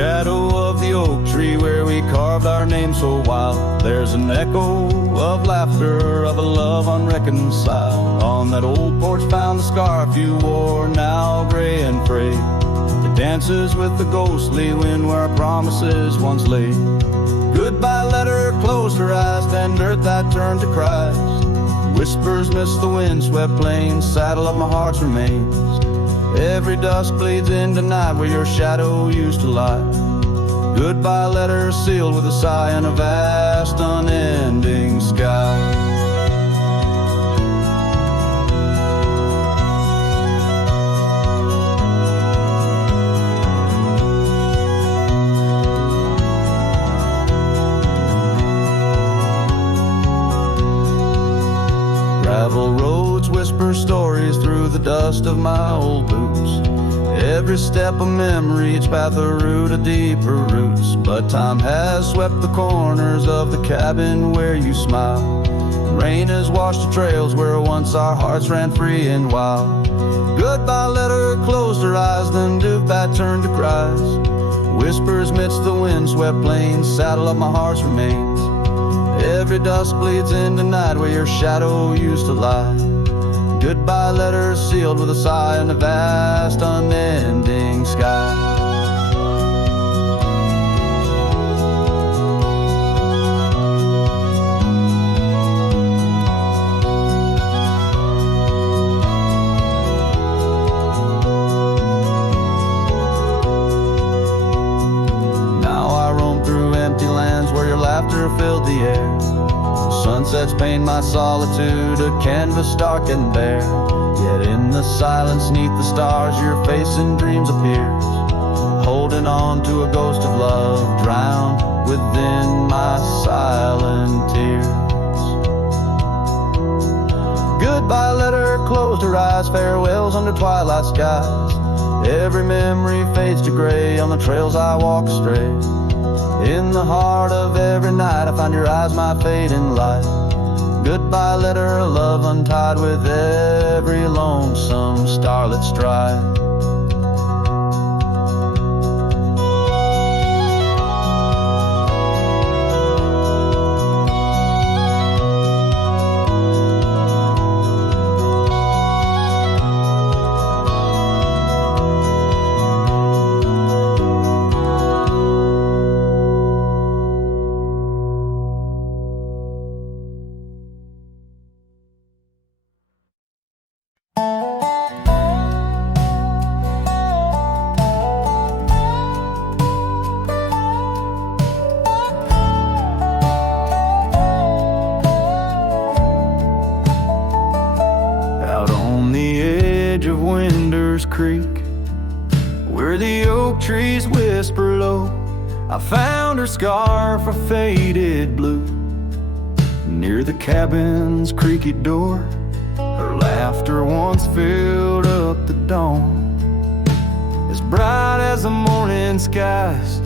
shadow of the oak tree where we carved our name so wild, there's an echo of laughter of a love unreconciled. On that old porch found the scarf you wore, now gray and frayed. It dances with the ghostly wind where our promises once lay. Goodbye letter closed her eyes, then earth that turned to Christ. Whispers miss the wind-swept plains, saddle of my heart's remains. Every dusk bleeds into night where your shadow used to lie. Goodbye letter sealed with a sigh in a vast unending sky. Gravel roads whisper stories through the dust of my old boots. Every step a memory, each path a root of deeper roots. But time has swept the corners of the cabin where you smile. Rain has washed the trails where once our hearts ran free and wild. Goodbye letter closed her eyes, then Doobat turned to Christ. Whispers midst the wind-swept plains, saddle of my heart's remains. Every dusk bleeds into night where your shadow used to lie. Goodbye letter sealed with a sigh in the vast unending sky. Now I roam through empty lands where your laughter filled the air. Sunsets paint my solitude, a canvas dark and bare. Yet in the silence neath the stars your face in dreams appears, holding on to a ghost of love drowned within my silent tears. Goodbye letter closed her eyes, farewells under twilight skies. Every memory fades to gray on the trails I walk astray. In the heart of every night I find your eyes, my fading light. Goodbye letter, love untied with every lonesome starlit stride. Creek, where the oak trees whisper low, I found her scarf a faded blue. Near the cabin's creaky door, her laughter once filled up the dawn, as bright as the morning skies.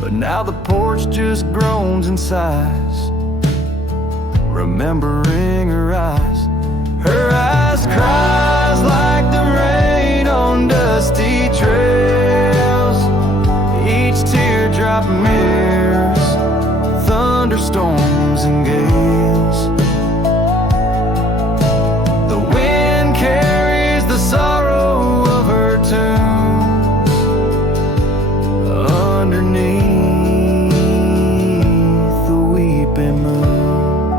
But now the porch just groans and sighs, remembering her eyes. Her eyes cries like the rain on dusty trails. Each teardrop mirrors thunderstorms and gales. The wind carries the sorrow of her tunes underneath the weeping moon.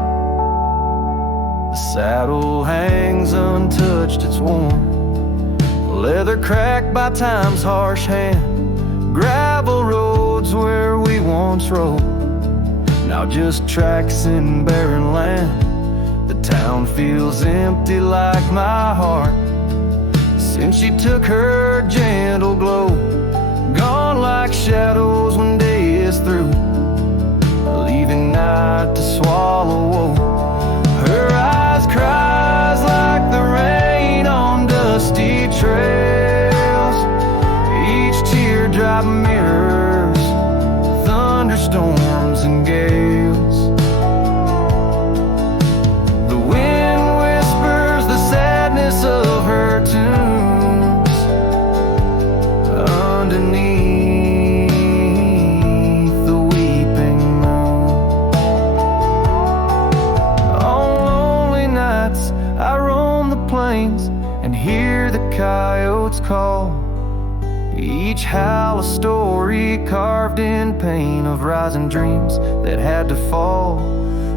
The saddle hangs untouched, it's warm, leather cracked by time's harsh hand. Gravel roads where we once rode, now just tracks in barren land. The town feels empty like my heart since she took her gentle glow. Gone like shadows when day is through, leaving night to swallow woe. Her eyes cries like the rain on dusty trails. Each teardrop mirrors thunderstorms and gales. The wind whispers the sadness of her tunes underneath swings and hear the coyotes call. Each howl a story carved in pain of rising dreams that had to fall.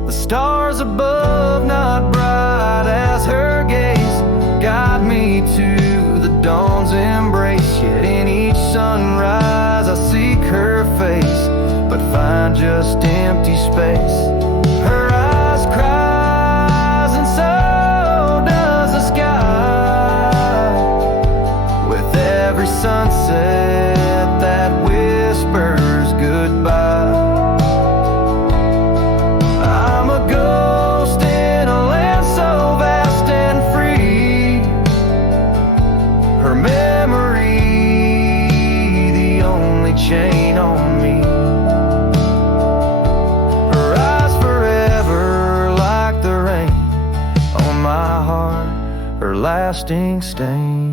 The stars above, not bright as her gaze, guide me to the dawn's embrace. Yet in each sunrise I seek her face, but find just empty space. Her eyes cries and so does the sky, with every sunset that whispers goodbye. I'm a ghost in a land so vast and free, her memory the only chain on me. Her eyes forever like the rain on my heart, her lasting stain.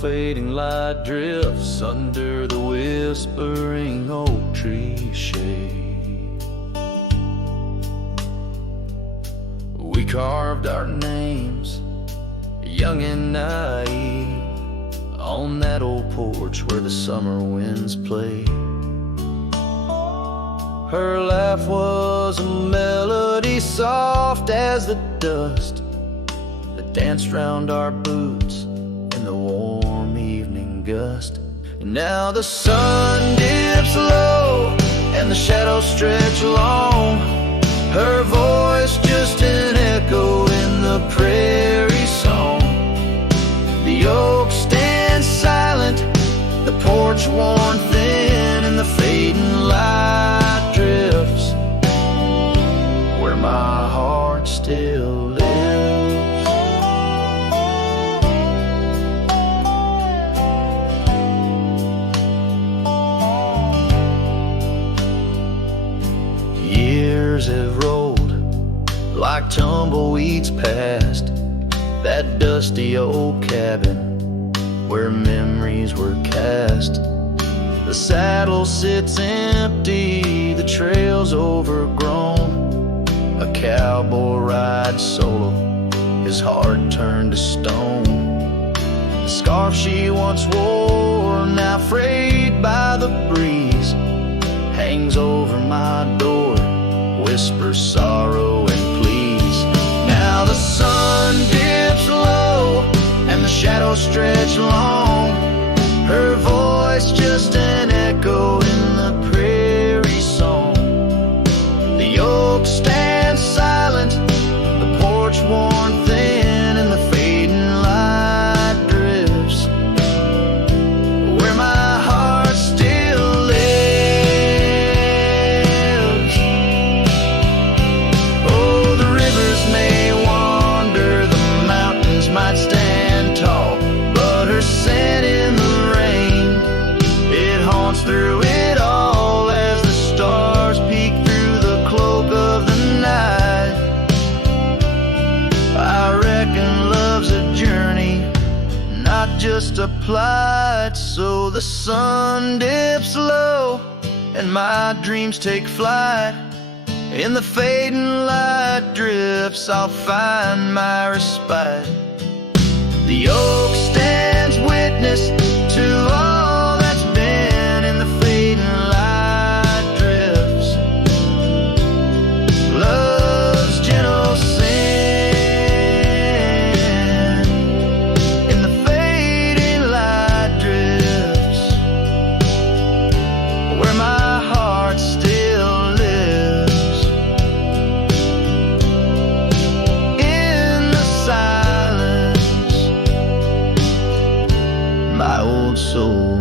Fading light drifts under the whispering oak tree shade. We carved our names, young and naive, on that old porch where the summer winds played. Her laugh was a melody soft as the dust that danced round our boots in the warm evening gust. And now the sun dips low and the shadows stretch long, her voice just an echo in the prairie song. The oak stands silent, the porch worn thin, and the fading light drifts where my heart still lives. Years have rolled like tumbleweeds past that dusty old cabin where memories were cast. The saddle sits empty, the trail's overgrown. A cowboy rides solo, his heart turned to stone. The scarf she once wore, now frayed by the breeze, hangs over my door, whispers sorrow and pleas. Now the sun dips low and the shadows stretch long, her voice just an echo in the prairie song. The oak stands silent, the porch worn thin, and the fading light drifts where my heart still lives. Oh, the rivers may wander, the mountains might stand tall, but her scent in the rain, it haunts through it all as the stars peek through the cloak of the night. I reckon love's a journey, not just a plight. So the sun dips low and my dreams take flight. In the fading light drifts I'll find my respite. The oak stands witness to all that's been. In the fading light drifts love's gentle sin. In the fading light drifts where my heart still lives. In the silence my old soul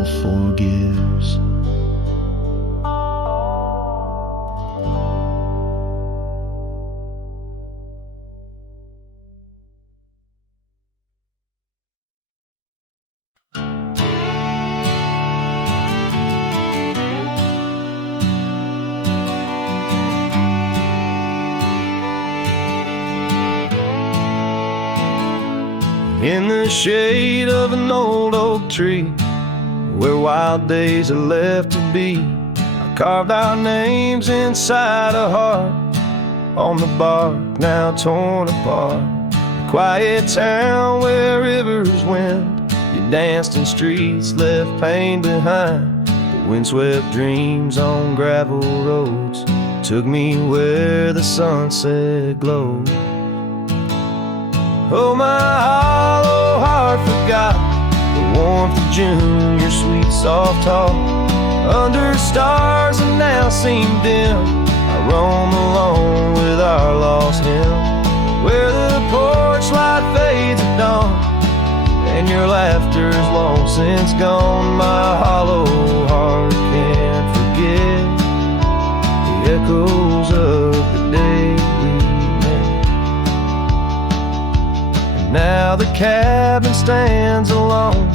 in the shade of an old oak tree, where wild days are left to be. I carved our names inside a heart on the bark now torn apart. A quiet town where rivers went, you danced in streets, left pain behind. But windswept dreams on gravel roads took me where the sunset glowed. Oh, my hollow heart forgot the warmth of June, your sweet soft talk. Under stars that now seem dim, I roam alone with our lost hymn, where the porch light fades at dawn, and your laughter's long since gone. My hollow heart can't forget the echoes of the day we met. And now the cabin stands alone,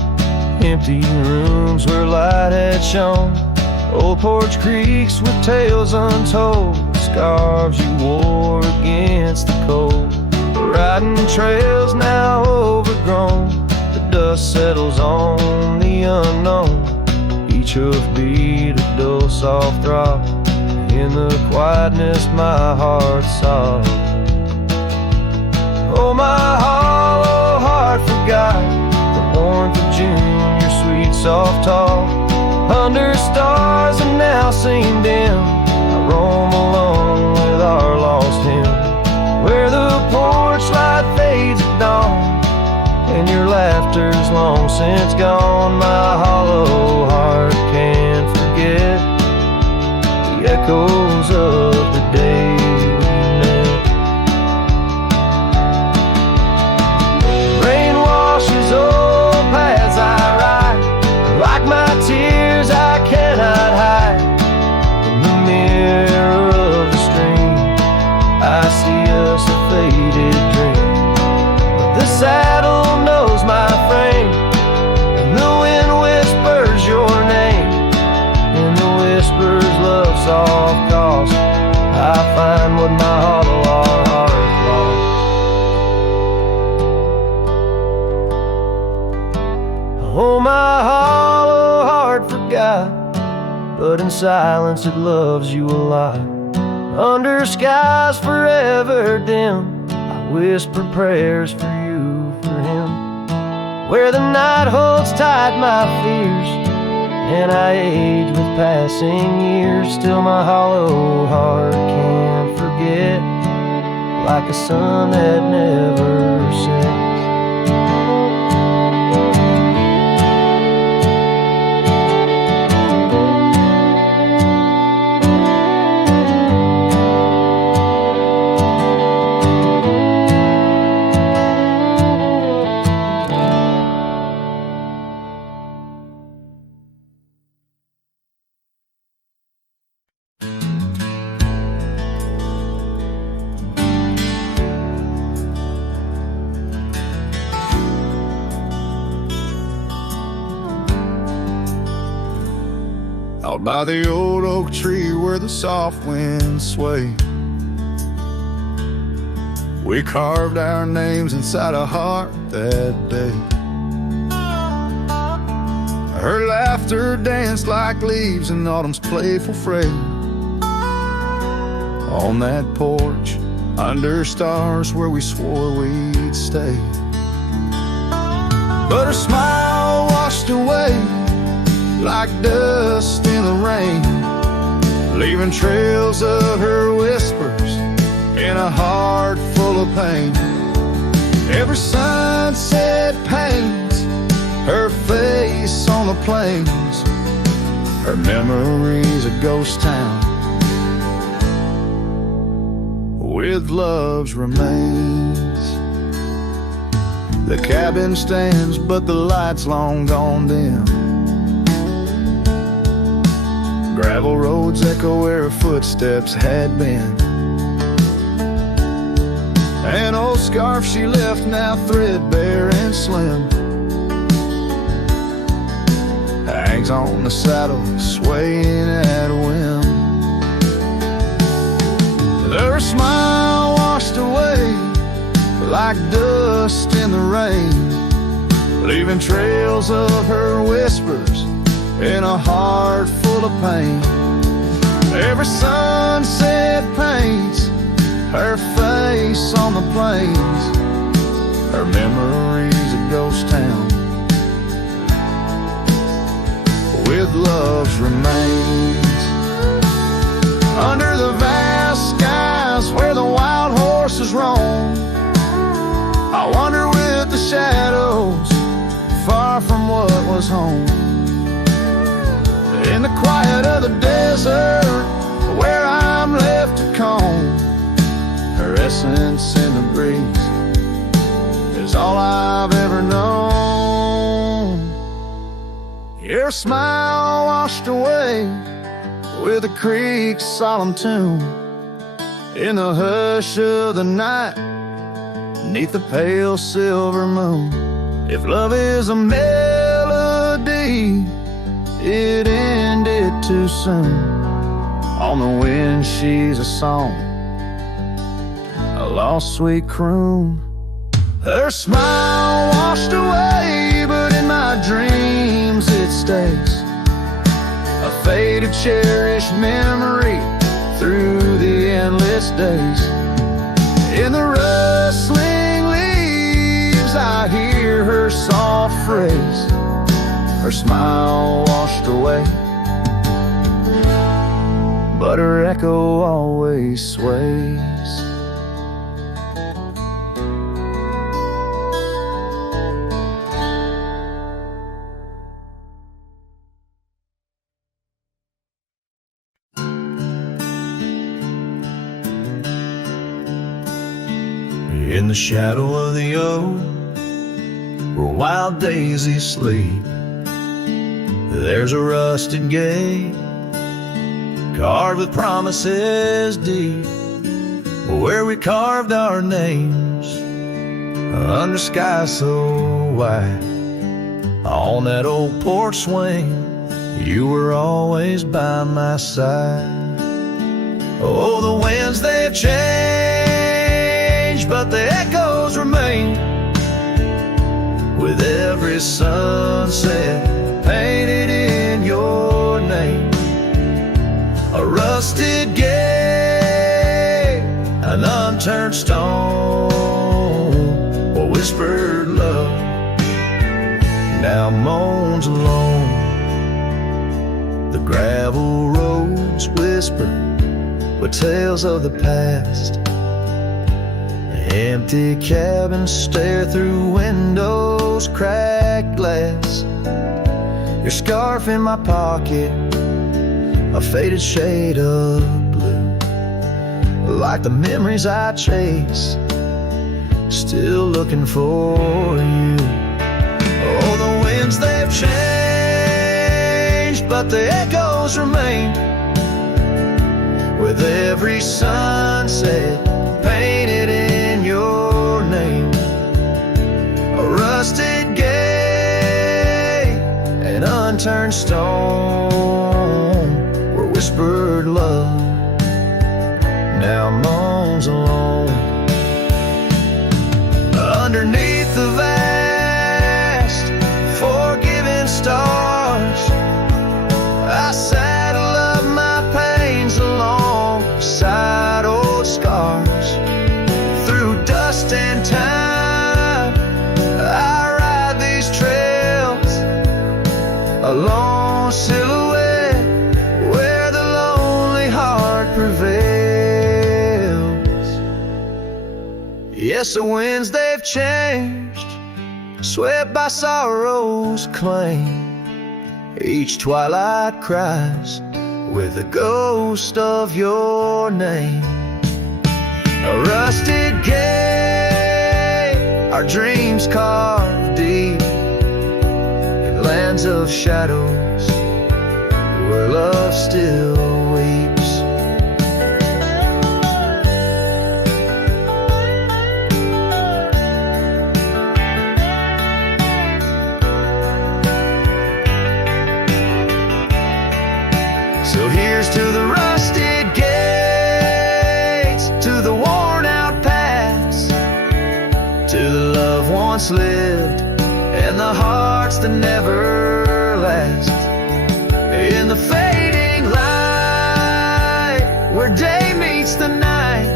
empty rooms where light had shone, old porch creaks with tales untold, scarves you wore against the cold. Riding trails now overgrown, the dust settles on the unknown. Each hoofbeat a dull soft throb, in the quietness my heart sobs. Oh, my hollow heart forgot the warmth of June, your sweet soft talk. Under stars that now seem dim, I roam alone with our lost hymn, where the porch light fades at dawn, and your laughter's long since gone. My hollow heart can't forget the echoes of the day we met. Rain washes old paths I ride, like my tears I cannot hide. In the mirror of the stream, I see us a faded dream. But the saddle knows my frame, and the wind whispers your name. In the whispers love soft calls, I find what my hollow heart lost. Oh, my hollow heart forgot, but in silence it loves you a lot. Under skies forever dim, I whisper prayers for you, for him, where the night holds tight my fears, and I age with passing years. Still my hollow heart can't forget, like a sun that never sets. Out by the old oak tree where the soft winds sway, we carved our names inside a heart that day. Her laughter danced like leaves in autumn's playful fray. On that porch, under stars where we swore we'd stay. But her smile washed away like dust in the rain, leaving trails of her whispers in a heart full of pain. Every sunset paints her face on the plains, her memories a ghost town with love's remains. The cabin stands, but the light's long gone dim. Gravel roads echo where her footsteps had been. An old scarf she left now threadbare and slim hangs on the saddle, swaying at a whim. Her smile washed away like dust in the rain, leaving trails of her whispers in a heart full of pain. Every sunset paints her face on the plains, her memories a ghost town with love's remains. Under the vast skies where the wild horses roam, I wander with the shadows, far from what was home. In the quiet of the desert, where I'm left to comb, her essence in the breeze is all I've ever known. Your smile washed away with the creek's solemn tune, in the hush of the night, neath the pale silver moon. If love is a melody, it ended too soon. On the wind she's a song, a lost sweet croon. Her smile washed away, but in my dreams it stays, a faded, cherished memory through the endless days. In the rustling leaves I hear her soft phrase, her smile washed away, but her echo always sways. In the shadow of the oak, where wild daisies sleep, there's a rusted gate carved with promises deep, where we carved our names under sky so white. On that old porch swing, you were always by my side. Oh, the winds, they've changed, but the echoes remain, with every sunset painted in your name. A rusted gate, an unturned stone, a whispered love now moans alone. The gravel roads whisper with tales of the past. Empty cabins stare through windows, cracked glass. Your scarf in my pocket, a faded shade of blue, like the memories I chase, still looking for you. Oh, the winds, they've changed, but the echoes remain, with every sunset painted in your name. A rusted gate, an unturned stone, where whispered love now moans alone. Underneath the vast, forgiving stars, I saddle up my pains alongside old scars. Through dust and time, I ride these trails, a lone silhouette where the lonely heart prevails. Yes, the winds, they've changed, swept by sorrow's claim. Each twilight cries with the ghost of your name. A rusted gate, our dreams carved deep in lands of shadows where love still weeps. So here's to the rusted gates, to the worn out paths, to the love once lived and the the hearts that never last. In the fading light, where day meets the night,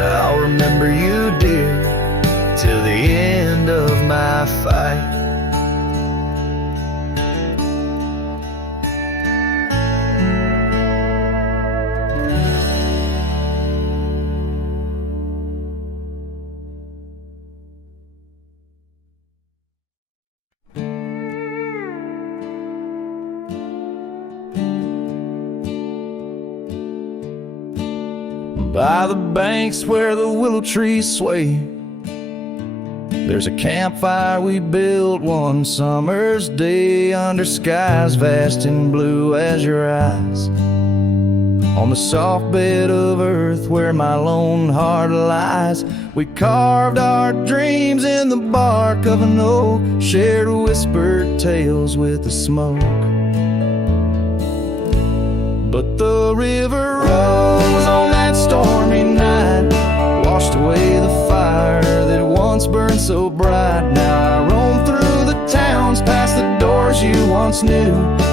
I'll remember you, dear, till the end of my fight. By the banks where the willow trees sway, there's a campfire we built one summer's day under skies vast and blue as your eyes. On the soft bed of earth where my lone heart lies, we carved our dreams in the bark of an oak, shared whispered tales with the smoke. But the river rose on that stormy night, washed away the fire that once burned so bright. Now I roam through the towns, past the doors you once knew.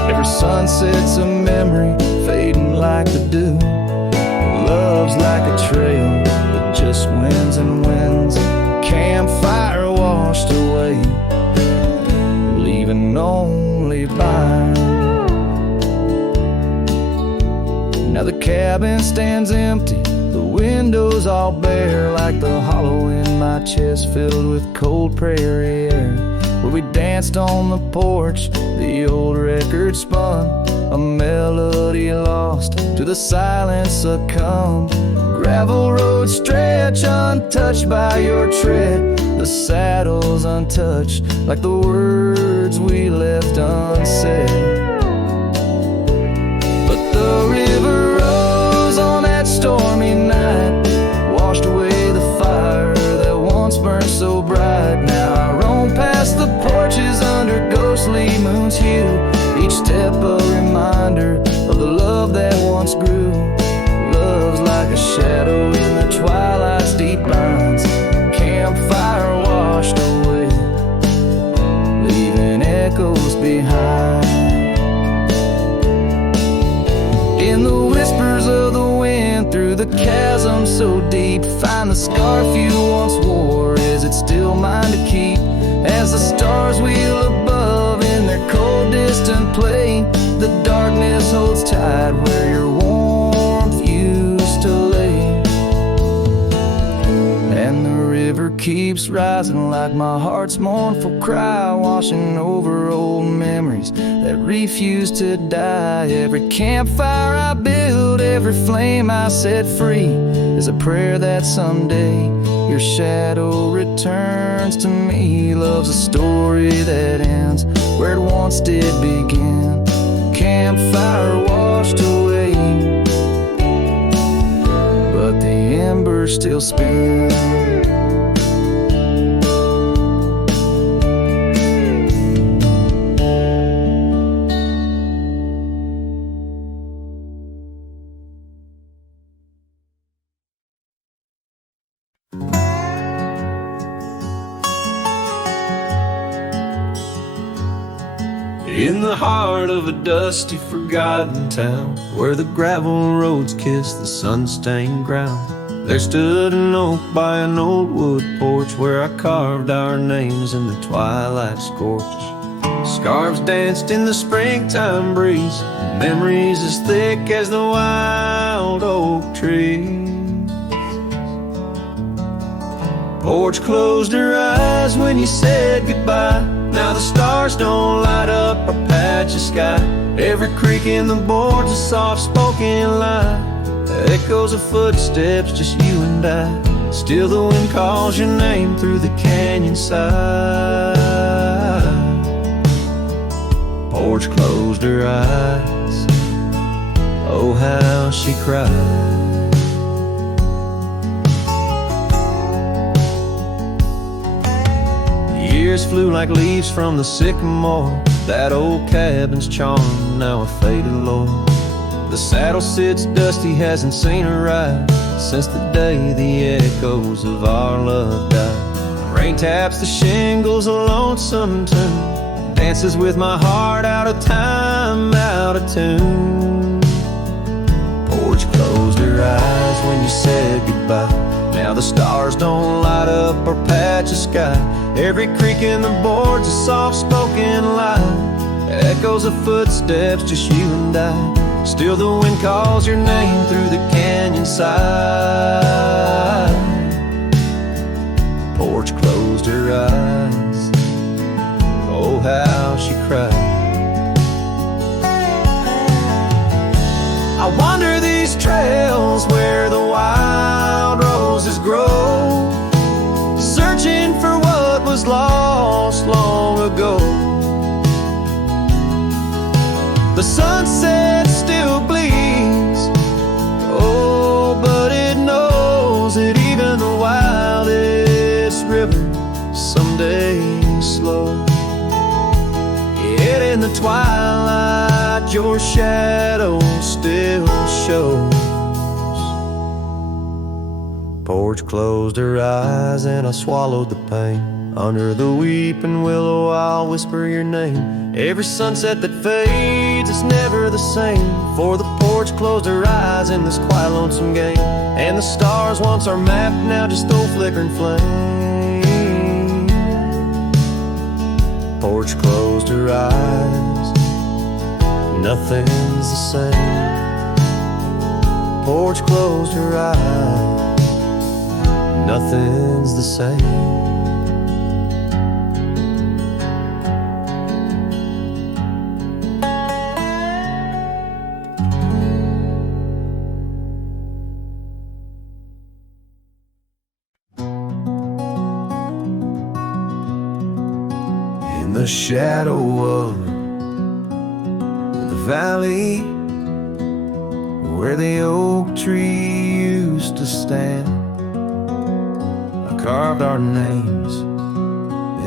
Every sunset's a memory, fading like the dew. Love's like a trail that just wins and wins. Campfire washed away, leaving only Bryan. Now the cabin stands empty, the windows all bare, like the hollow in my chest filled with cold prairie air. Where we danced on the porch, the old record spun, a melody lost to the silence succumb. Gravel roads stretch untouched by your tread, the saddles untouched like the words we left unsaid. The river rose on that stormy night, washed away the fire that once burned so bright. Now I roam past the porches under ghostly moon's hue, each step a reminder of the love that once grew. Love's like a shadow in the twilight's deep lines, campfire washed away, leaving echoes behind. In the whispers of the wind, through the chasm so deep, find the scarf you once wore. Is it still mine to keep? As the stars wheel above in their cold distant play, the darkness holds tight where your warmth used to lay. And the river keeps rising like my heart's mournful cry, washing over old memories that refuse to die. Every campfire I build, every flame I set free, is a prayer that someday your shadow returns to me. Love's a story that ends where it once did begin. Campfire washed away, but the embers still spin. In the heart of a dusty, forgotten town, where the gravel roads kiss the sun-stained ground, there stood an oak by an old wood porch, where I carved our names in the twilight scorch. Scarves danced in the springtime breeze, memories as thick as the wild oak trees. Porch closed her eyes when you said goodbye. Now the stars don't light up our patch of sky. Every creak in the board's a soft-spoken lie, echoes of footsteps, just you and I. Still the wind calls your name through the canyon side. Porch closed her eyes, oh how she cried. Years flew like leaves from the sycamore, that old cabin's charm, now a faded lore. The saddle sits dusty, hasn't seen a ride since the day the echoes of our love died. Rain taps the shingles, a lonesome tune, dances with my heart, out of time, out of tune. Porch closed her eyes when you said goodbye. Now the stars don't light up our patch of sky. Every creak in the board's a soft-spoken lie. Echoes of footsteps, just you and I. Still the wind calls your name through the canyon side. Porch closed her eyes. Oh, how she cried. I wander these trails where the wild roses grow, searching for what was lost long ago. The sunset still bleeds, oh, but it knows that even the wildest river someday slow. Yet in the twilight your shadow still shows. Porch closed her eyes and I swallowed the pain. Under the weeping willow I'll whisper your name. Every sunset that fades is never the same, for the porch closed her eyes in this quiet lonesome game. And the stars once our map, now just old flickering flame. Porch closed her eyes, nothing's the same. Porch closed her eyes, nothing's the same. The shadow of the valley where the oak tree used to stand, I carved our names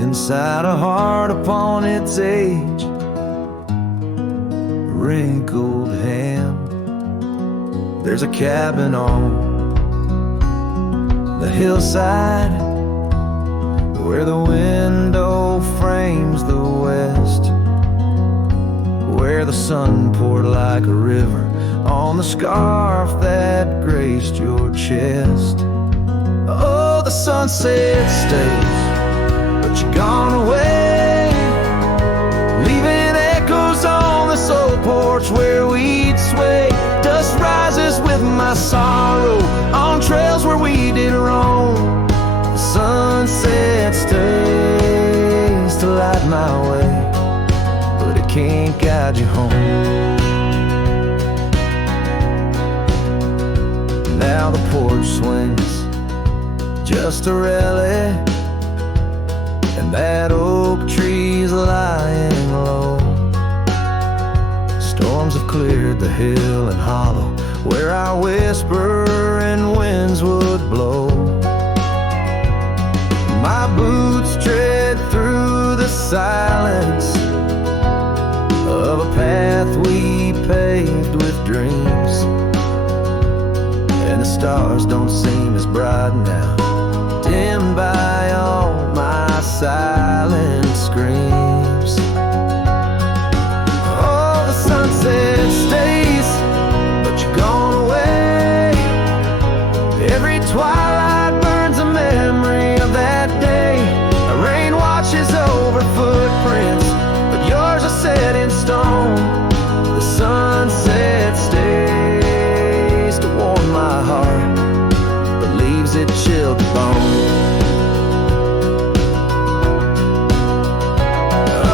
inside a heart upon its age, a wrinkled hand. There's a cabin on the hillside where the window frames the west, where the sun poured like a river on the scarf that graced your chest. Oh, the sunset stays, but you're gone away, leaving echoes on this old porch where we'd sway. Dust rises with my sorrow on trails where we did wrong. The sunset stays to light my way, but it can't guide you home. Now the porch swings just a relic, and that oak tree's lying low. Storms have cleared the hill and hollow where our whispering winds would blow. My boots tread through the silence of a path we paved with dreams, and the stars don't seem as bright now, dimmed by all my silent screams. Oh, the sunset stays, but you're gone away. Every twilight burns a memory of that day. The rain washes over footprints, but yours are set in stone. The sunset stays to warm my heart, but leaves it chilled to bone.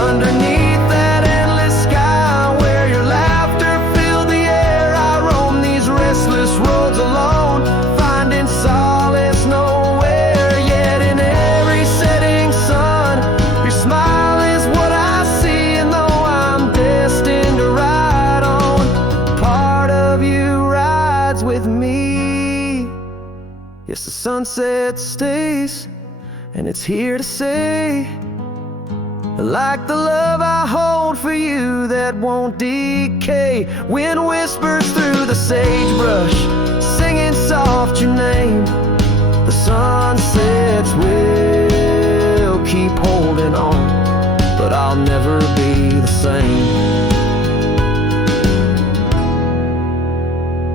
Underneath that endless sky where your laughter filled the air, I roam these restless roads alone, finding solace nowhere. Yet in every setting sun, your smile is what I see, and though I'm destined to ride on, part of you rides with me. Yes, the sunset stays, and it's here to say, like the love I hold for you that won't decay. Wind whispers through the sagebrush, singing soft your name. The sun sets with I'll never be the same.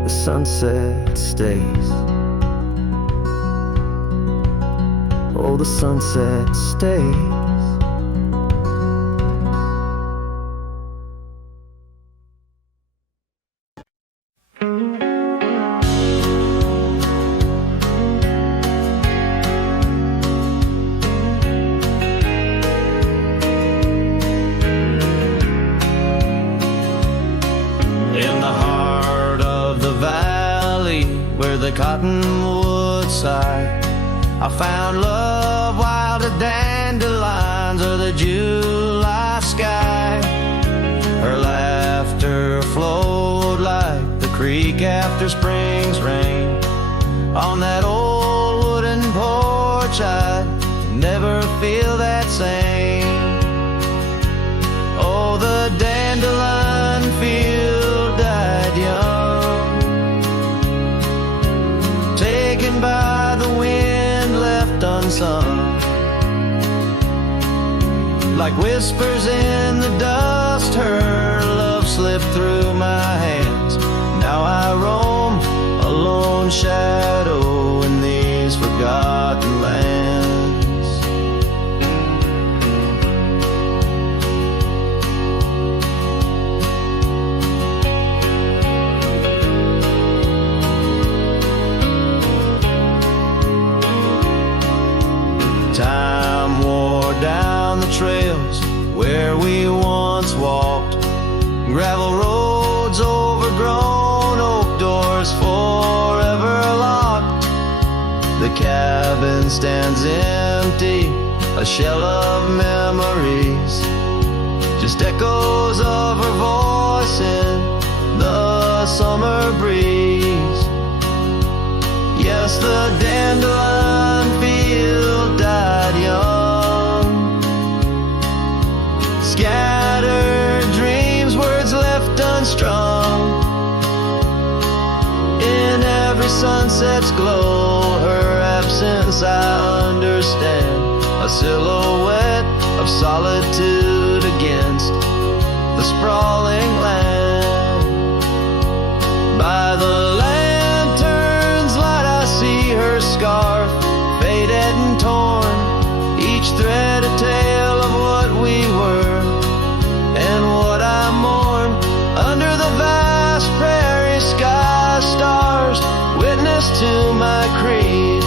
The sunset stays. Oh, the sunset stays. The cottonwood side, I found love wild as dandelions or the July sky. Her laughter flowed like the creek after spring's rain. On that old wooden porch I'd never feel that same. Oh, the dandelion field died young, taken by the wind, left unsung. Like whispers in the dust, her love slipped through my hands. Now I roam, a lone shadow in these forgotten lands. Time wore down the trails where we once walked, gravel roads overgrown, oak doors forever locked. The cabin stands empty, a shell of memories, just echoes of her voice in the summer breeze. Yes, the dandelion field died young, scattered dreams, words left unstrung. In every sunset's glow, her absence I understand, a silhouette of solitude against the sprawling land. By the lantern's light I see her scarf, faded and torn, each thread a tale of what we were and what I mourn. Under the vast prairie sky, stars witness to my creed.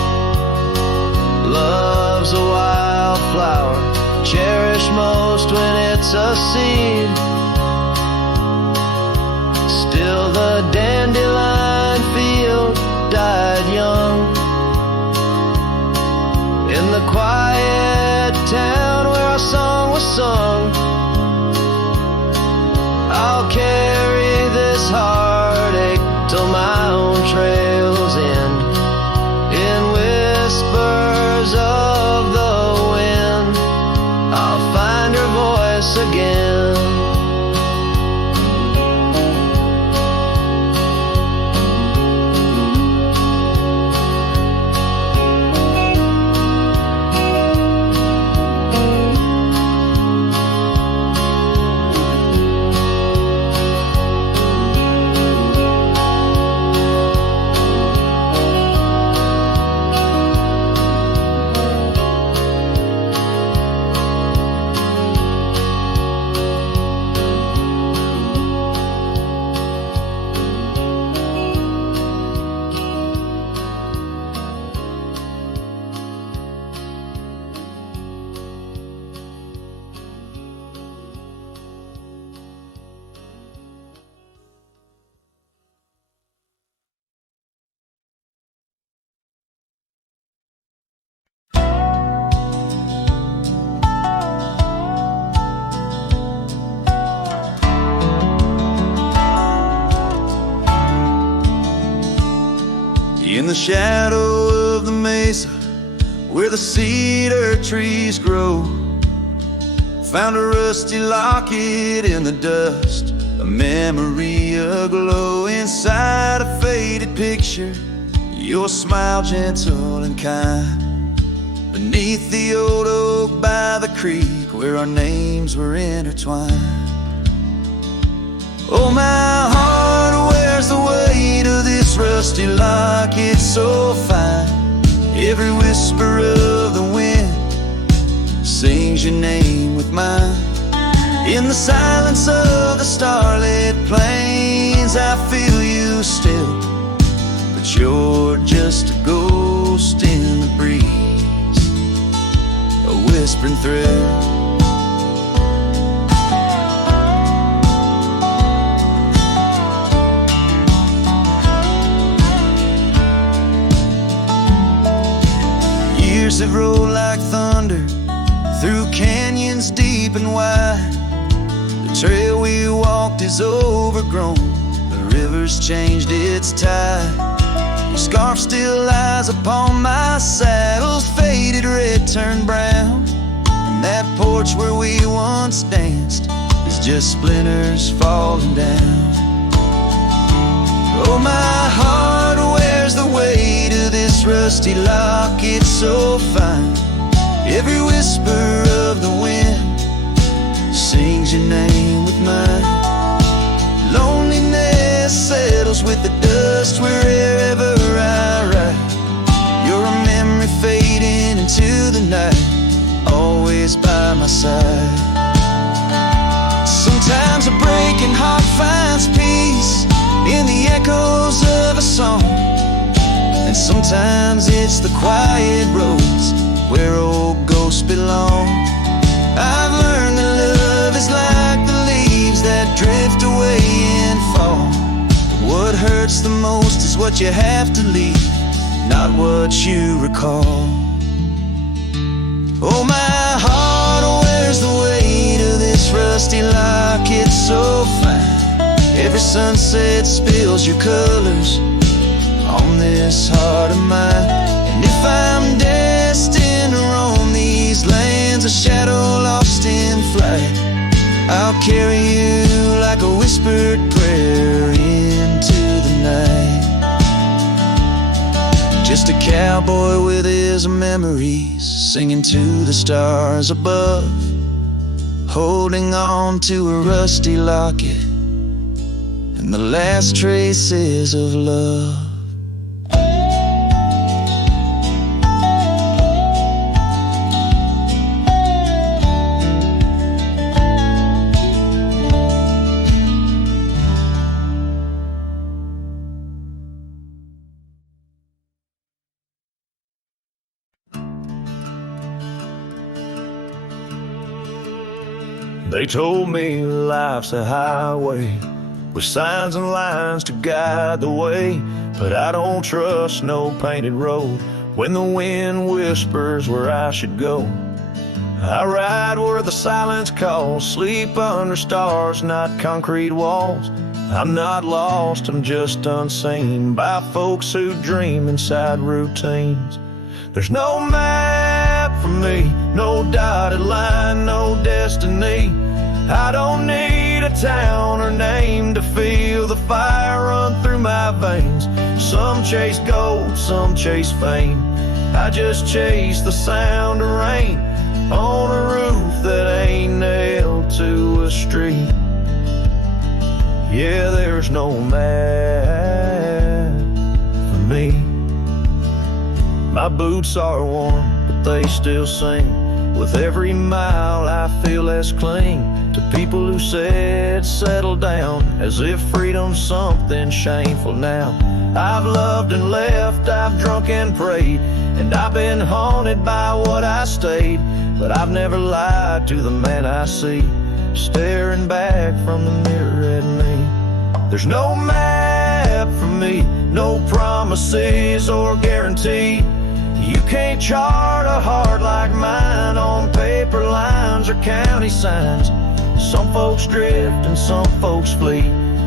Love's a wildflower, cherished most when it's a seed. Still the dandelion field died young. In the quiet town where our song was sung, I'll carry this heartache till my own trails end. In whispers of the wind, I'll find her voice again. In the shadow of the mesa where the cedar trees grow, found a rusty locket in the dust, a memory aglow. Inside a faded picture, your smile gentle and kind. beneath the old oak by the creek where our names were intertwined. Oh, my heart wears the weight of this rusty lock, it's so fine. Every whisper of the wind sings your name with mine. In the silence of the starlit plains, I feel you still, but you're just a ghost in the breeze, a whispering thrill. Years have rolled like thunder through canyons deep and wide. The trail we walked is overgrown, the river's changed its tide. Your scarf still lies upon my saddle's faded red turned brown, and that porch where we once danced is just splinters falling down. Oh, my heart wears the weight of this rusty lock, it's so fine. Every whisper of the wind sings your name with mine. Loneliness settles with the dust wherever I ride. You're a memory fading into the night, always by my side. Sometimes a breaking heart finds peace in the echoes of a song, and sometimes it's the quiet roads where old ghosts belong. I've learned that love is like the leaves that drift away in fall. What hurts the most is what you have to leave, not what you recall. Oh, my heart wears the weight of this rusty lock, it's so fine. Every sunset spills your colors on this heart of mine. And if I'm destined to roam these lands, a shadow lost in flight, I'll carry you like a whispered prayer into the night. Just a cowboy with his memories, singing to the stars above, holding on to a rusty locket and the last traces of love. They told me life's a highway with signs and lines to guide the way, but I don't trust no painted road when the wind whispers where I should go. I ride where the silence calls, sleep under stars, not concrete walls. I'm not lost, I'm just unseen by folks who dream inside routines. There's no map for me, no dotted line, no destiny. I don't need a town or name to feel the fire run through my veins. Some chase gold, some chase fame. I just chase the sound of rain on a roof that ain't nailed to a street. Yeah, there's no map for me. My boots are worn, but they still sing. With every mile I feel less cling to people who said settle down, as if freedom's something shameful now. I've loved and left, I've drunk and prayed, and I've been haunted by what I stayed. But I've never lied to the man I see, staring back from the mirror at me. There's no map for me, no promises or guarantee. You can't chart a heart like mine on paper lines or county signs. Some folks drift and some folks flee,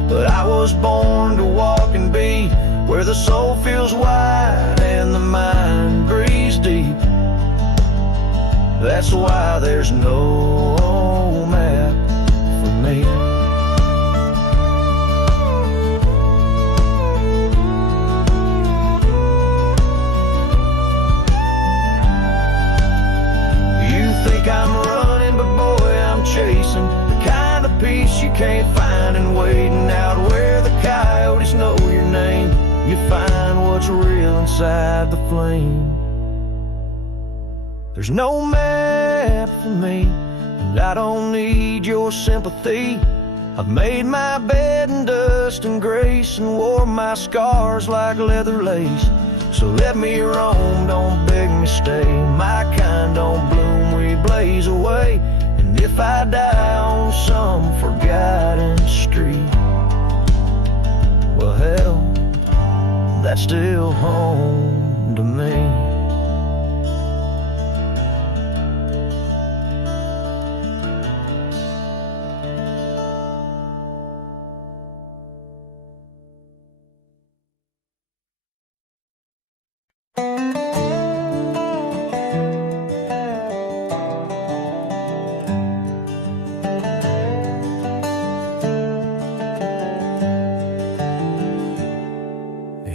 but I was born to walk and be where the soul feels wide and the mind breathes deep. That's why there's no map for me. place you can't find, and waiting out where the coyotes know your name, you find what's real inside the flame. There's no map for me, and I don't need your sympathy. I've made my bed in dust and grace, and wore my scars like leather lace. So let me roam, don't beg me stay. My kind don't bloom, we blaze away. And if I die on some forgotten street, well hell, that's still home to me.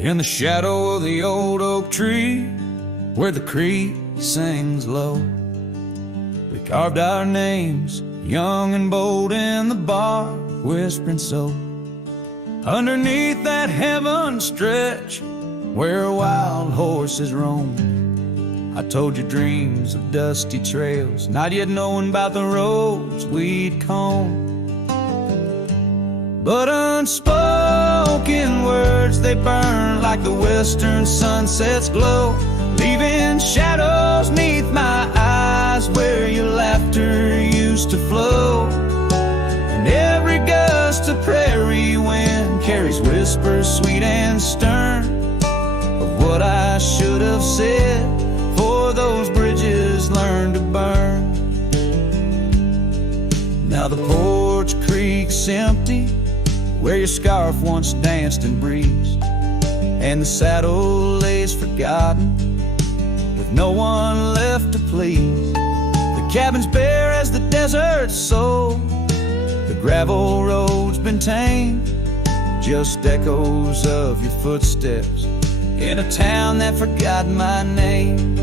In the shadow of the old oak tree, where the creek sings low, we carved our names, young and bold, in the bark, whispering so. Underneath that heaven stretch, where wild horses roam, I told you dreams of dusty trails, not yet knowing about the roads we'd comb. But unspoken words, they burn like the western sunset's glow, leaving shadows neath my eyes where your laughter used to flow. And every gust of prairie wind carries whispers sweet and stern of what I should have said, for those bridges learned to burn. Now the porch creak's empty, where your scarf once danced and breezed, and the saddle lays forgotten, with no one left to please. The cabin's bare as the desert's soul, the gravel road's been tamed, just echoes of your footsteps in a town that forgot my name.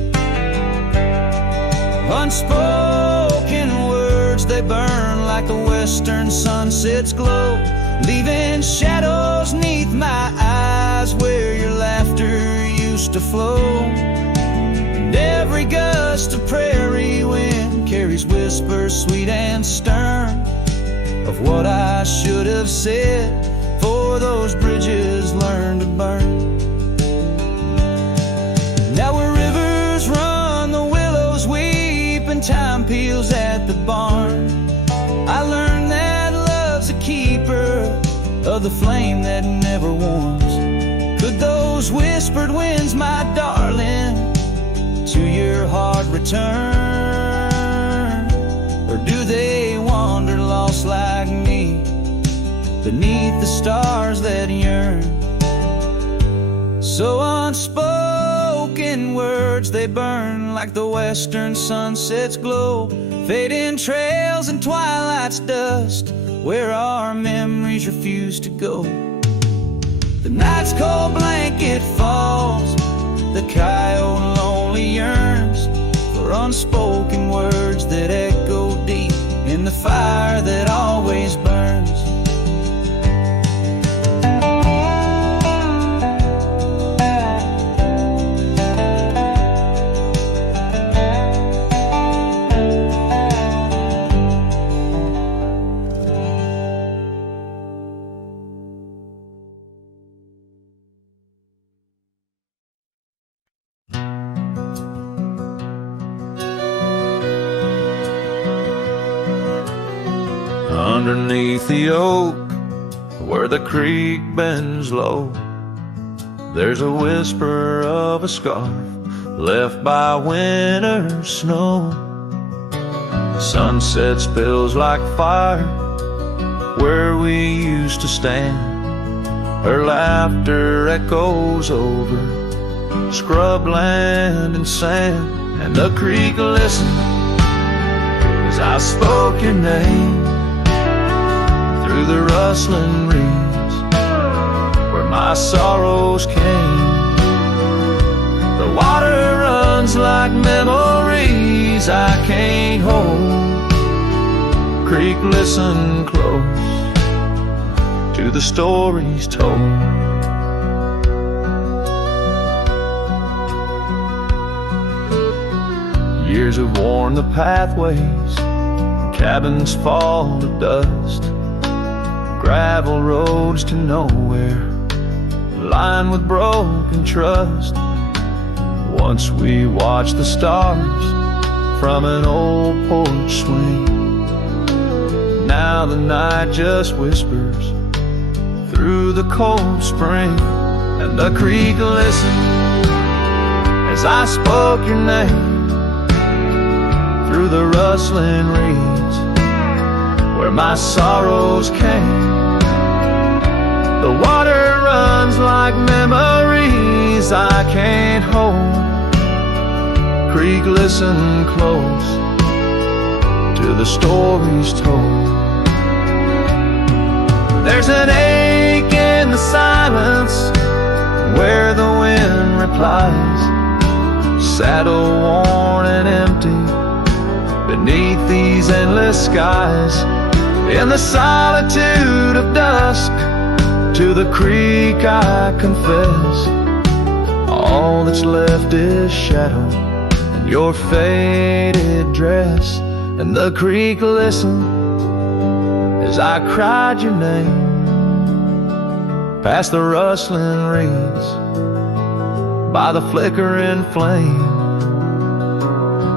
Unspoken words, they burn like the western sunset's glow, leaving shadows neath my eyes where your laughter used to flow. And every gust of prairie wind carries whispers sweet and stern of what I should have said, for those bridges learned to burn. Now where rivers run, the willows weep, and time peels at the barn, I learned that love's a keeper of the flame that never warms. Could those whispered winds, my darling, to your heart return? Or do they wander lost like me beneath the stars that yearn? So unspoken words, they burn like the western sunset's glow, fading trails and twilight's dust, where our memories refuse to go. The night's cold blanket falls, the coyote lonely yearns for unspoken words that echo deep in the fire that always burns. Underneath the oak, where the creek bends low, there's a whisper of a scarf left by winter's snow. The sunset spills like fire where we used to stand. Her laughter echoes over scrubland and sand, and the creek listened as I spoke your name through the rustling reeds where my sorrows came. The water runs like memories I can't hold. creek, listen close to the stories told. Years have worn the pathways, cabins fall to dust, gravel roads to nowhere, lined with broken trust. Once we watched the stars from an old porch swing. Now the night just whispers through the cold spring, and the creek listened as I spoke your name through the rustling reeds where my sorrows came. The water runs like memories I can't hold. Creek, listen close to the stories told. There's an ache in the silence where the wind replies, saddle worn and empty beneath these endless skies. In the solitude of dusk, to the creek I confess, all that's left is shadow and your faded dress. And the creek listened as I cried your name past the rustling reeds by the flickering flame.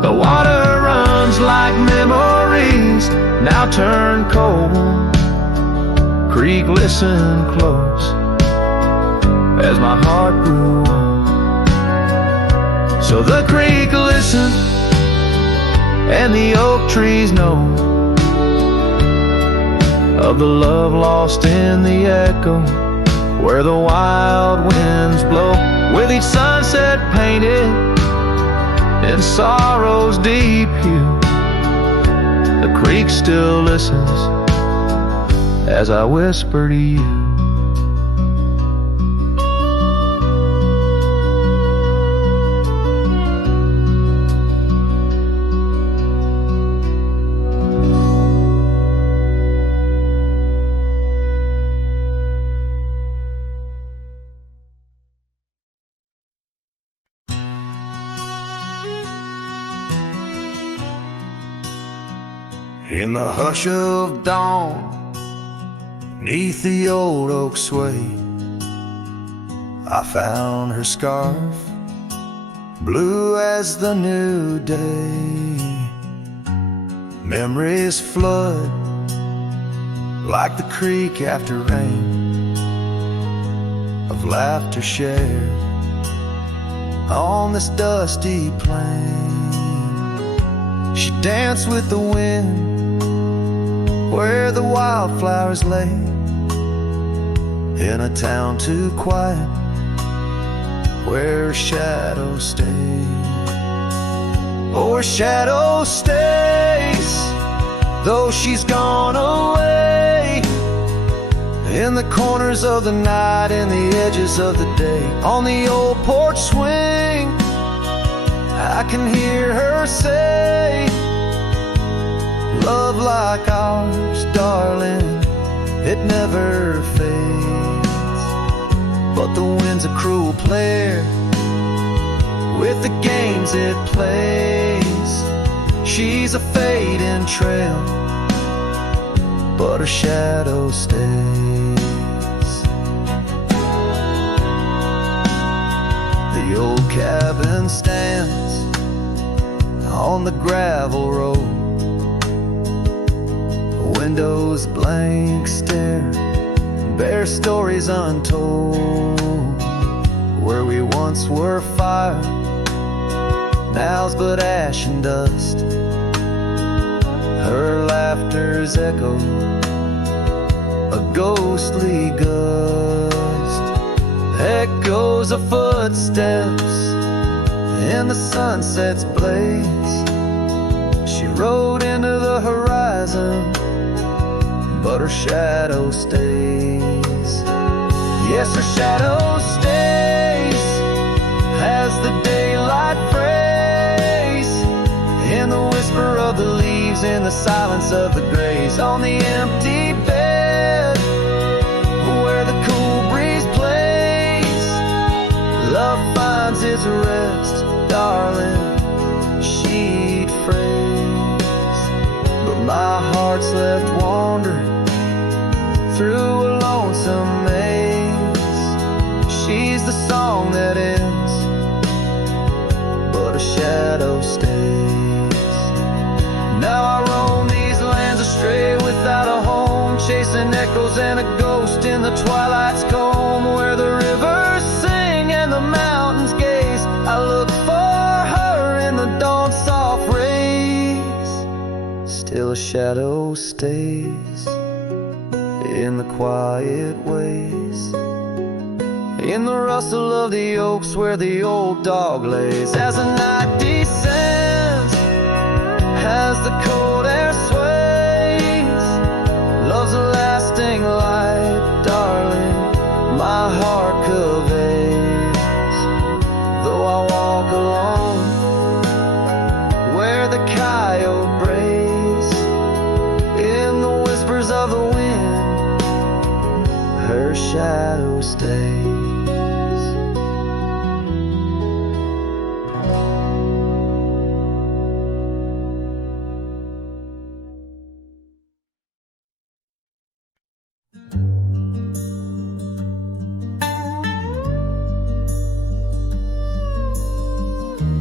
The water runs like memories now turn cold. Creek, listen close as my heart grew old. So the creek listened and the oak trees know of the love lost in the echo where the wild winds blow. With each sunset painted in sorrow's deep hue, the creek still listens as I whisper to you. In the hush of dawn, 'neath the old oak sway, I found her scarf, blue as the new day. Memories flood like the creek after rain, of laughter shared on this dusty plain. She danced with the wind where the wildflowers lay, in a town too quiet where shadows stay. Oh, her shadow stays, though she's gone away, in the corners of the night, in the edges of the day. On the old porch swing, I can hear her say, love like ours, darling, it never fades. But the wind's a cruel player with the games it plays. She's a fading trail, but her shadow stays. The old cabin stands on the gravel road, windows blank stare, bare stories untold. Where we once were fire, now's but ash and dust. Her laughter's echo, a ghostly gust. Echoes of footsteps in the sunset's blaze. She rode into the horizon, but her shadow stays. Yes, her shadow stays as the daylight frays in the whisper of the leaves sleeves in the silence of the grays on the empty bed where the cool breeze plays. Love finds its rest, darling, she'd phrase. But my heart's left wandering through a lonesome maze. She's the song that ends, but a shadow stays. Now I roam these lands astray without a home, chasing echoes and a ghost in the twilight's comb, where the rivers sing and the mountains gaze. I look for her in the dawn's soft rays. Still a shadow stays in the quiet ways, in the rustle of the oaks where the old dog lays. As the night descends, as the cold air sways, love's a lasting light, darling, my heart conveys. Though I walk alone where the coyote brays, in the whispers of the wind, her shadow stays.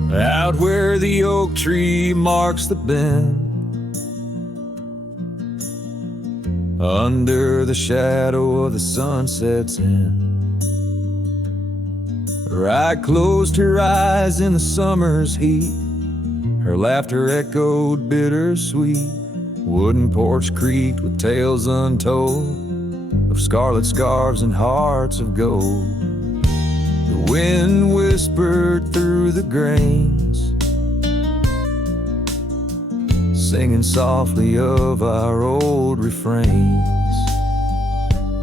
Out where the oak tree marks the bend, under the shadow of the sunset's end, right closed her eyes in the summer's heat. Her laughter echoed bittersweet. Wooden porch creaked with tales untold of scarlet scarves and hearts of gold. The wind whispered through the grains, singing softly of our old refrains.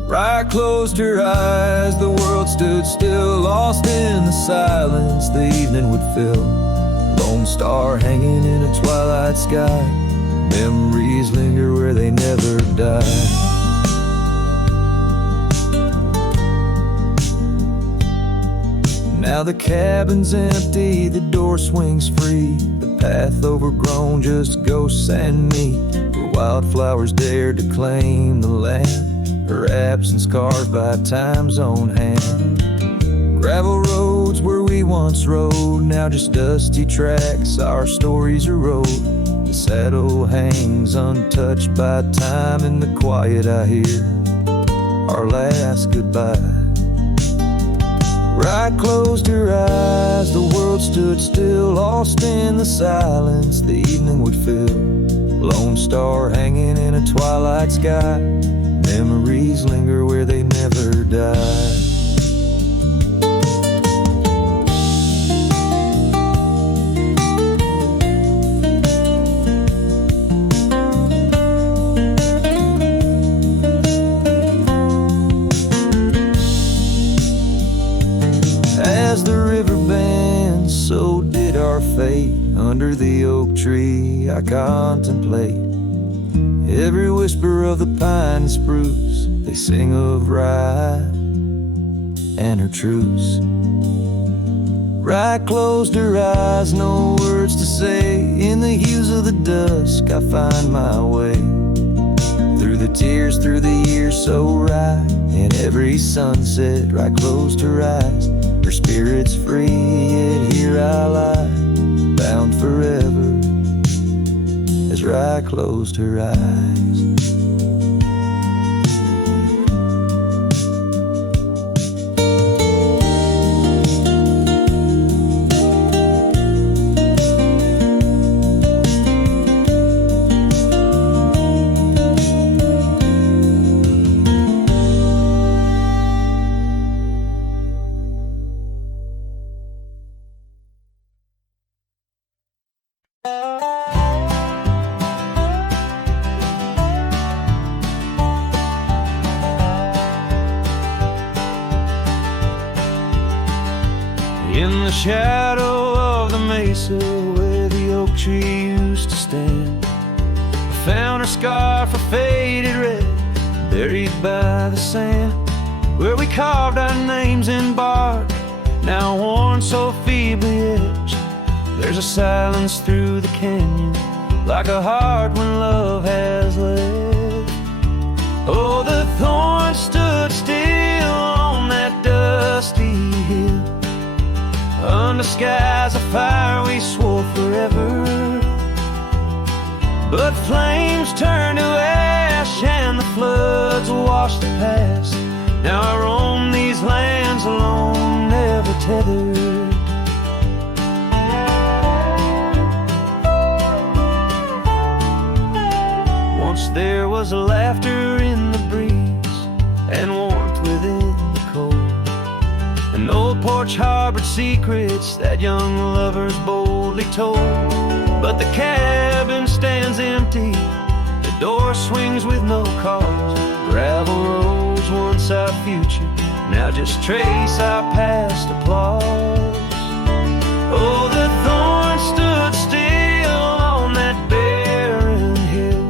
Right closed her eyes, the world stood still, lost in the silence the evening would fill. Lone star hanging in a twilight sky, memories linger where they never die. Now the cabin's empty, the door swings free, the path overgrown, just ghosts and me. Where wildflowers dared to claim the land, her absence carved by time's own hand. Gravel roads where we once rode, now just dusty tracks, our stories erode. The saddle hangs untouched by time, in the quiet I hear our last goodbye. Right closed her eyes, the world stood still, lost in the silence the evening would fill. Lone star hanging in a twilight sky, memories linger where they never die. As the river bends, so did our fate. Under the oak tree I contemplate every whisper of the pine and spruce. They sing of ride and her truce. Right closed her eyes, no words to say. In the hues of the dusk I find my way, through the tears, through the years so right. In every sunset, right closed her eyes. Her spirit's free, yet here I lie, bound forever, as right closed her eyes. In the shadow of the mesa where the oak tree used to stand, found her scarf a faded red, buried by the sand, where we carved our names in bark, now worn so feebly etched. There's a silence through the canyon, like a heart when love has left. Oh, the thorn stood still on that dusty hill, under skies of fire we swore forever. But flames turned to ash and the floods washed the past. Now I roam these lands alone, never tethered. Once there was laughter in the breeze and warmth within the cold. An old porch harbored secrets that young lovers boldly told. But the cabin stands empty, the door swings with no cause. Gravel roads, once our future, now just trace our past applause. Oh, the thorn stood still on that barren hill.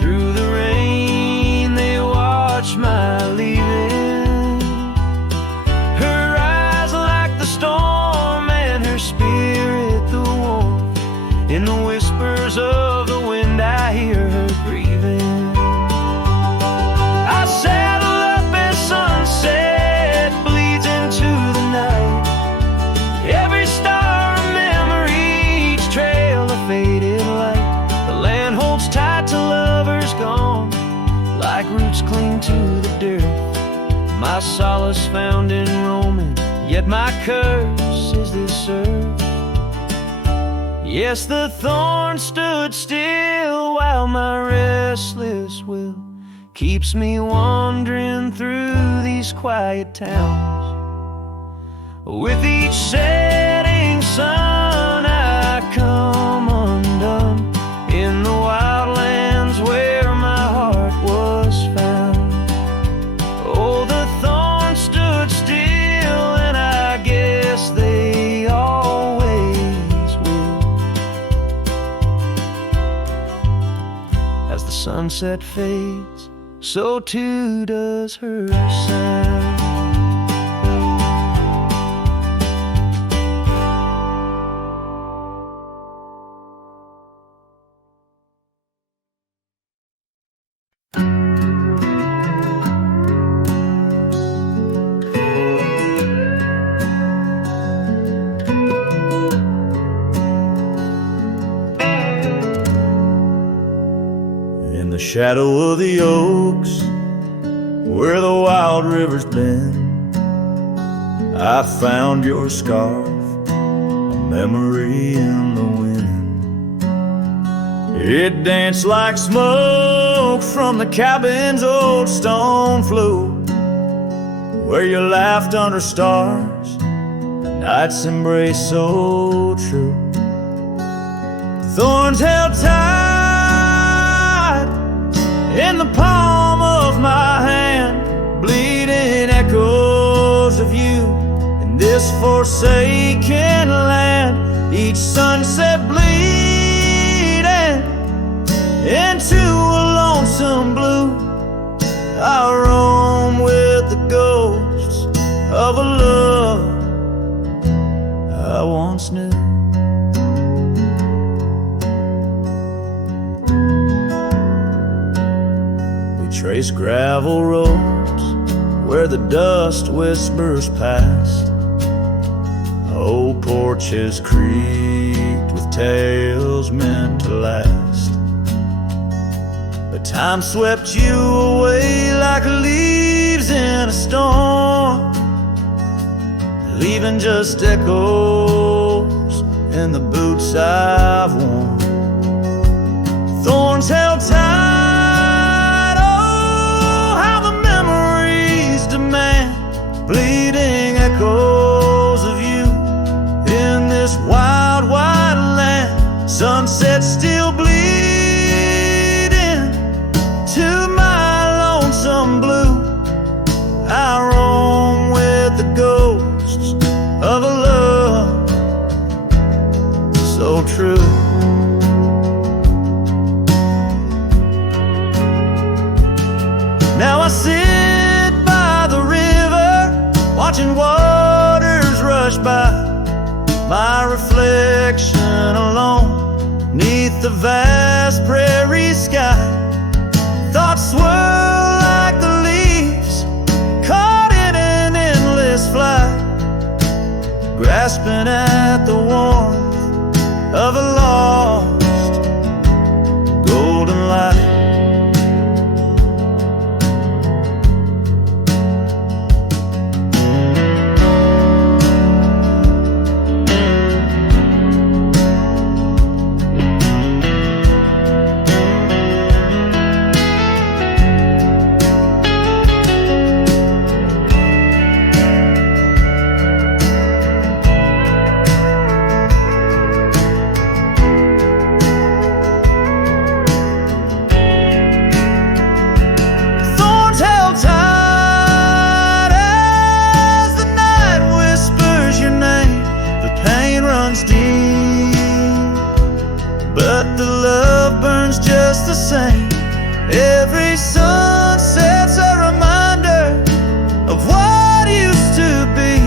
Through the rain they watched my leaving. Her eyes like the storm and her spirit the warmth. In the whispers of the wind I hear her grieving. I saddle up as sunset bleeds into the night. Every star a memory, each trail a faded light. The land holds tight to lovers gone, like roots cling to the dirt. My solace found in roaming, yet my curse is this earth. Yes, the thorn stood still while my restless will keeps me wandering through these quiet towns. With each setting sun I come undone in the wildlands where my heart was found. Oh, the thorn stood still and I guess they always will. As the sunset fades, so too does her sound. In the shadow of the oaks, where the wild river's been, I found your scarf, a memory in the wind. It danced like smoke from the cabin's old stone floor, where you laughed under stars, a night's embrace so true. Thorns held tight in the palm of my hand, bleeding echoes of you in this forsaken land. Each sunset bleeding into a lonesome blue, I roam with the ghosts of a love I once knew. Trace gravel roads where the dust whispers past. Old porches creaked with tales meant to last. But time swept you away like leaves in a storm, leaving just echoes in the boots I've worn. Thorns held tight, bleeding echoes of you in this wild, wide land. Sunset still bleeding to my lonesome blue. I roam with the ghosts of a love so true. rushing waters rush by, my reflection alone, 'neath the vast prairie sky. Thoughts swirl like the leaves, caught in an endless flight, grasping at the warmth of a lost golden light. Just the same, every sunset's a reminder of what used to be.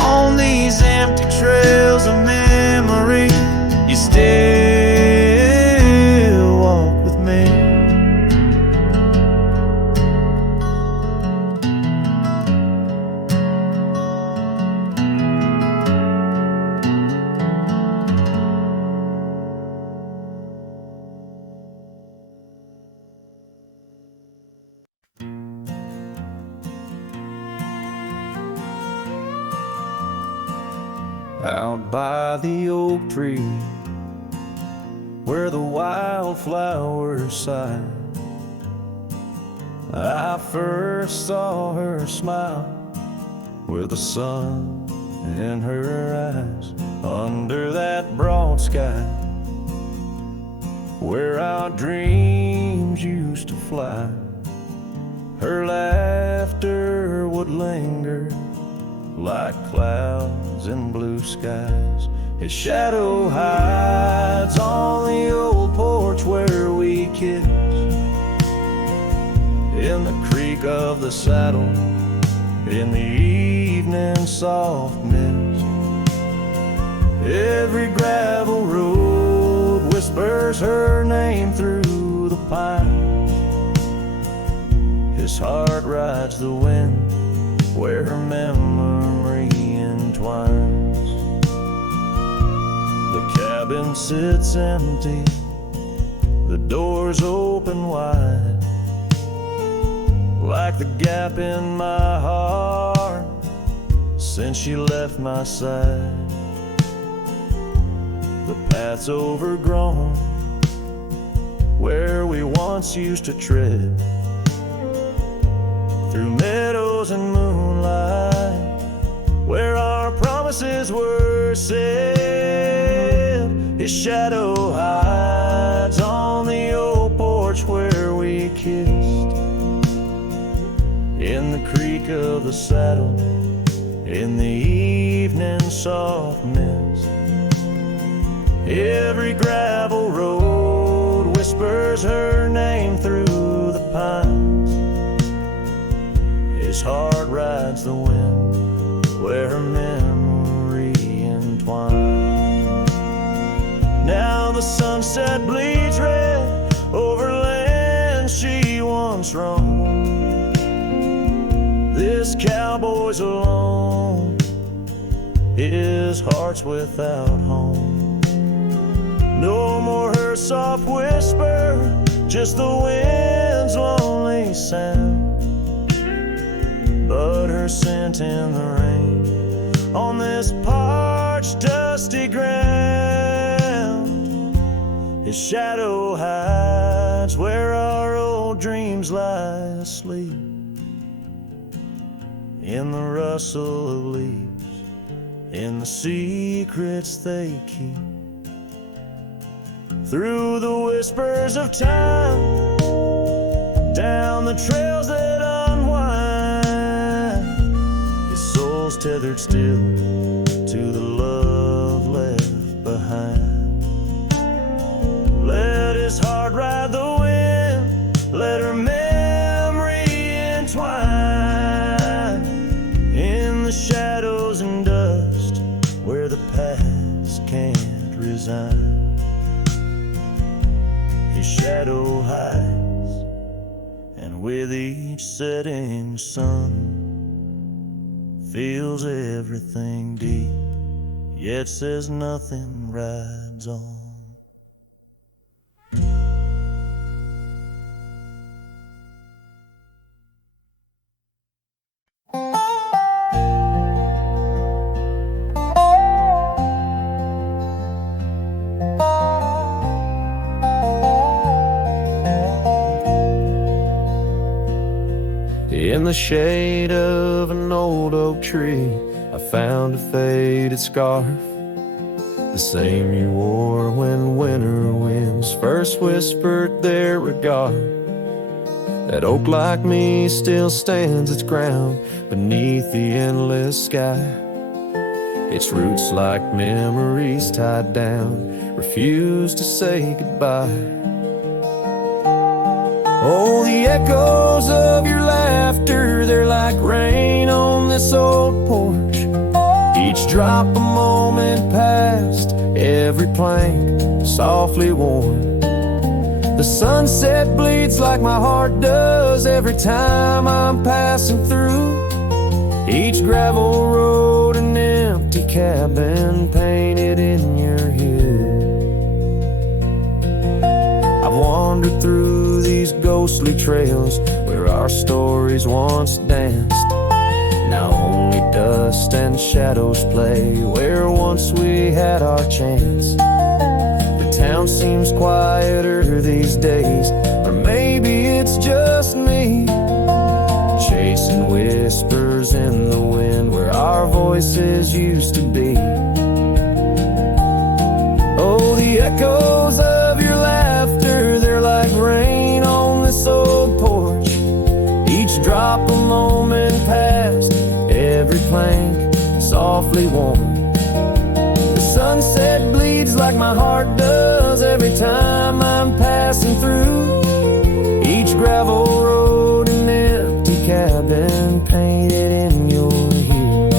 On these empty trails of memory, you still walk with me. Out by the oak tree, where the wildflowers sigh, I first saw her smile with the sun in her eyes. Under that broad sky, where our dreams used to fly, her laughter would linger like clouds in blue skies. His shadow hides on the old porch where we kissed, in the creak of the saddle, in the evening soft mist. Every gravel road whispers her name through the pines. His heart rides the wind where her memory entwines. The cabin sits empty, the doors open wide, like the gap in my heart since she left my side. The path's overgrown where we once used to tread, through meadows and moonlight, where our promises were said. His shadow hides on the old porch where we kissed, in the creak of the saddle, in the evening soft mist. Every gravel road whispers her name through the pines. His heart rides the wind where her memory entwines. Now the sunset bleeds red over land she once roamed. This cowboy's alone, his heart's without home. No more her soft whisper, just the wind's lonely sound, but her scent in the rain on this parched, dusty ground. His shadow hides where our old dreams lie asleep, in the rustle of leaves, in the secrets they keep. Through the whispers of time, down the trails that unwind, his soul's tethered still to the love left behind. Let his heart ride the wind, let her memory entwine in the resigned. His shadow hides, and with each setting sun, feels everything deep, yet says nothing, rides on. In the shade of an old oak tree, I found a faded scarf, the same you wore when winter winds first whispered their regard. That oak like me still stands its ground beneath the endless sky. Its roots like memories tied down, refuse to say goodbye. Oh, the echoes of your laughter, they're like rain on this old porch. Each drop a moment past, every plank softly worn. The sunset bleeds like my heart does every time I'm passing through. Each gravel road, an empty cabin painted in your hue. I've wandered through these ghostly trails where our stories once danced. Now only dust and shadows play where once we had our chance. The town seems quieter these days, or maybe it's just me, chasing whispers in the wind where our voices used to be. Oh, the echoes of your laughter, they're like rain on this old porch. Each drop a moment past, every plank softly worn. The sunset bleeds like my heart does every time I'm passing through. Each gravel road, an empty cabin painted in your hue.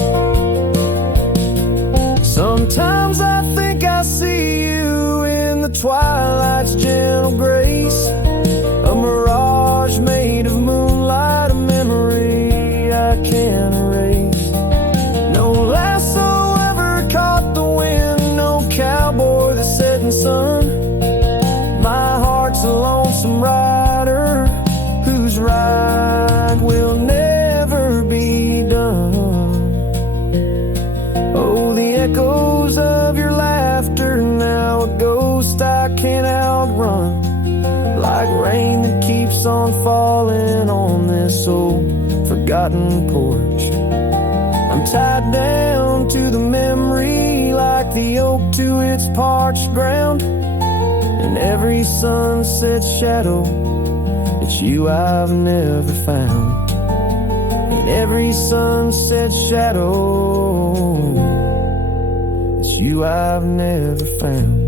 Sometimes I think I see you in the twilight's gentle grace, a mirage made of moonlight, a memory I can't erase. No lasso ever caught the wind, no cowboy the setting sun. My heart's a lonesome rider whose ride will never be done. Oh, the echoes of your laughter, now a ghost I can't outrun, like rain that keeps on falling on this old forgotten porch. I'm tied down to the memory like the oak to its parched ground. In every sunset shadow, it's you I've never found. In every sunset shadow, it's you I've never found.